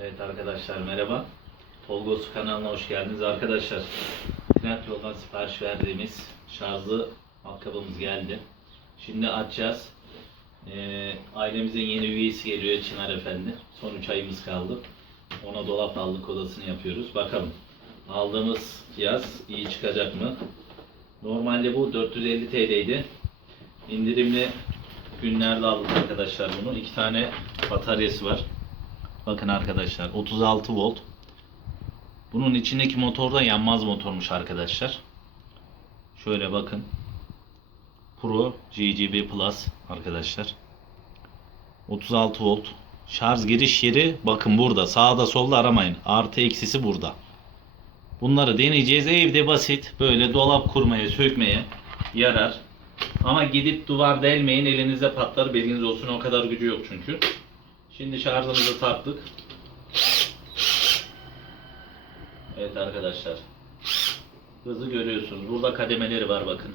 Evet arkadaşlar merhaba. Tolgos kanalına hoş geldiniz arkadaşlar. Trend yoldan sipariş verdiğimiz şarjlı matkabımız geldi. Şimdi açacağız. Ee, ailemizin yeni üyesi geliyor Çınar Efendi. Son 3 ayımız kaldı. Ona dolap aldık odasını yapıyoruz. Bakalım aldığımız yaz iyi çıkacak mı? Normalde bu 450 TL'ydi. İndirimli günlerde aldık arkadaşlar bunu. İki tane bataryası var. Bakın arkadaşlar 36 volt. Bunun içindeki motor da yanmaz motormuş arkadaşlar. Şöyle bakın. Pro GGB Plus arkadaşlar. 36 volt. Şarj giriş yeri bakın burada. Sağda solda aramayın. Artı eksisi burada. Bunları deneyeceğiz. Evde basit. Böyle dolap kurmaya, sökmeye yarar. Ama gidip duvar delmeyin. Elinizde patlar. Bilginiz olsun. O kadar gücü yok çünkü. Şimdi şarjımızı taktık. Evet arkadaşlar. Hızı görüyorsunuz. Burada kademeleri var bakın.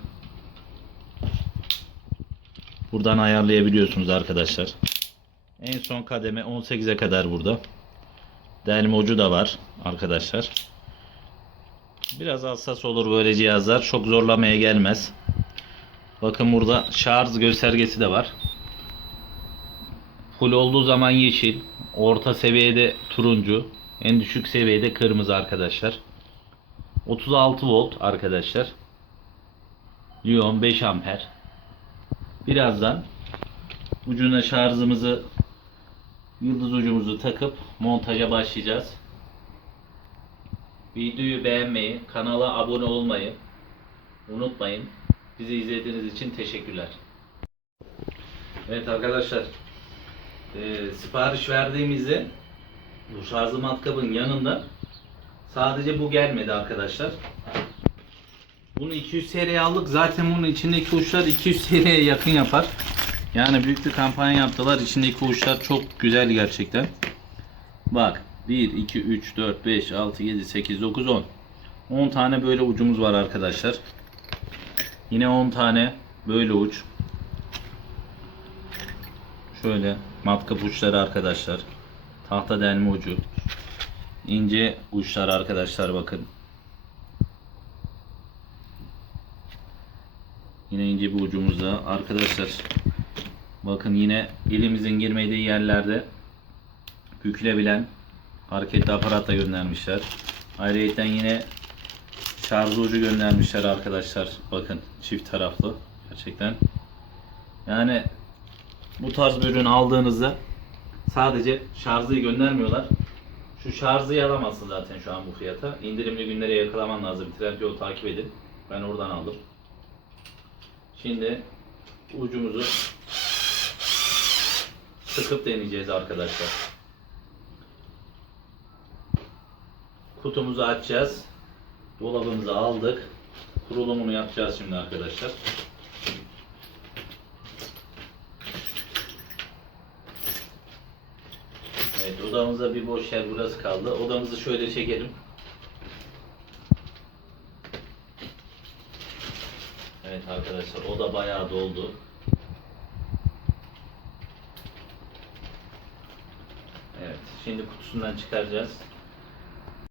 Buradan ayarlayabiliyorsunuz arkadaşlar. En son kademe 18'e kadar burada. Delme ucu da var arkadaşlar. Biraz hassas olur böyle cihazlar. Çok zorlamaya gelmez. Bakın burada şarj göstergesi de var. Full olduğu zaman yeşil, orta seviyede turuncu, en düşük seviyede kırmızı arkadaşlar. 36 volt arkadaşlar. Lyon 5 amper. Birazdan ucuna şarjımızı yıldız ucumuzu takıp montaja başlayacağız. Videoyu beğenmeyi, kanala abone olmayı unutmayın. Bizi izlediğiniz için teşekkürler. Evet arkadaşlar e, sipariş verdiğimizde bu şarjlı matkabın yanında sadece bu gelmedi arkadaşlar. Bunu 200 TL'ye aldık. Zaten bunun içindeki uçlar 200 TL'ye yakın yapar. Yani büyük bir kampanya yaptılar. İçindeki uçlar çok güzel gerçekten. Bak 1, 2, 3, 4, 5, 6, 7, 8, 9, 10. 10 tane böyle ucumuz var arkadaşlar. Yine 10 tane böyle uç. Şöyle matkap uçları arkadaşlar. Tahta delme ucu. İnce uçlar arkadaşlar bakın. Yine ince bir ucumuzda arkadaşlar. Bakın yine elimizin girmediği yerlerde bükülebilen hareketli aparat da göndermişler. Ayrıca yine şarj ucu göndermişler arkadaşlar. Bakın çift taraflı gerçekten. Yani bu tarz bir ürün aldığınızda sadece şarjıyı göndermiyorlar. Şu şarjıyı alamazsın zaten şu an bu fiyata. İndirimli günlere yakalaman lazım. Trendyol takip edin. Ben oradan aldım. Şimdi ucumuzu sıkıp deneyeceğiz arkadaşlar. Kutumuzu açacağız. Dolabımızı aldık. Kurulumunu yapacağız şimdi arkadaşlar. Evet odamızda bir boş yer burası kaldı. Odamızı şöyle çekelim. Evet arkadaşlar oda bayağı doldu. Evet şimdi kutusundan çıkaracağız.